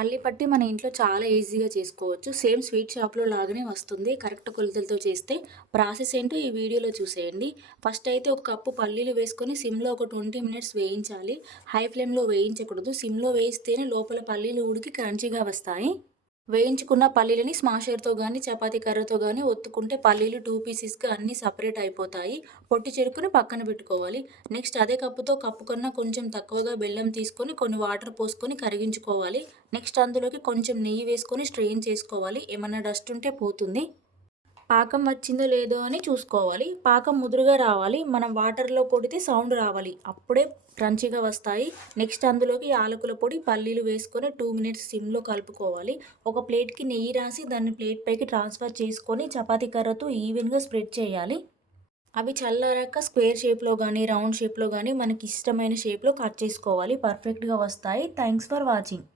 పల్లి పట్టి మన ఇంట్లో చాలా ఈజీగా చేసుకోవచ్చు. సేమ్ స్వీట్ షాప్‌లో లాగానే వస్తుంది. కరెక్ట్ కొలతలతో చేస్తే. ప్రాసెస్ ఏంటో ఈ వీడియోలో చూసేయండి. ఫస్ట్ అయితే ఒక కప్పు పల్లీలు వేసుకొని సిమ్‌లో ఒక 20 మినిట్స్ వేయించాలి. హై ఫ్లేమ్‌లో వేయించకూడదు. సిమ్‌లో వేయిస్తేనే లోపల పల్లీలు ఉడికి క్రంచీగా వస్తాయి. వేయించుకున్న పల్లీలని స్మాషర్‌తో గానీ, చపాతీ కర్రతో గానీ ఒత్తుకుంటే పల్లీలు 2 పీసెస్‌గా అన్నీ సెపరేట్ అయిపోతాయి. పొట్టు చెరుకుని పక్కన పెట్టుకోవాలి. నెక్స్ట్ అదే కప్పుతో కప్పు కన్నా కొంచెం తక్కువగా బెల్లం తీసుకొని కొన్ని వాటర్ పోసుకొని కరిగించుకోవాలి. నెక్స్ట్ అందులోకి కొంచెం నెయ్యి వేసుకొని స్ట్రెయిన్ చేసుకోవాలి. ఏమన్నా డస్ట్ ఉంటే పోతుంది. పాకం వచ్చిందో లేదో అని చూసుకోవాలి. పాకం ముదురుగా రావాలి. మనం వాటర్‌లో కొడితే సౌండ్ రావాలి. అప్పుడే క్రంచీగా వస్తాయి. నెక్స్ట్ అందులోకి యాలకుల పొడి, పల్లీలు వేసుకొని 2 మినిట్స్ సిమ్‌లో కలుపుకోవాలి. ఒక ప్లేట్‌కి నెయ్యి రాసి దాన్ని ప్లేట్ పైకి ట్రాన్స్‌ఫర్ చేసుకొని చపాతీ కర్రతో ఈవెన్‌గా స్ప్రెడ్ చేయాలి. అవి చల్లారాక స్క్వేర్ షేప్‌లో గానీ, రౌండ్ షేప్‌లో గానీ మనకి ఇష్టమైన షేప్‌లో కట్ చేసుకోవాలి. పర్ఫెక్ట్‌గా వస్తాయి. Thanks for watching.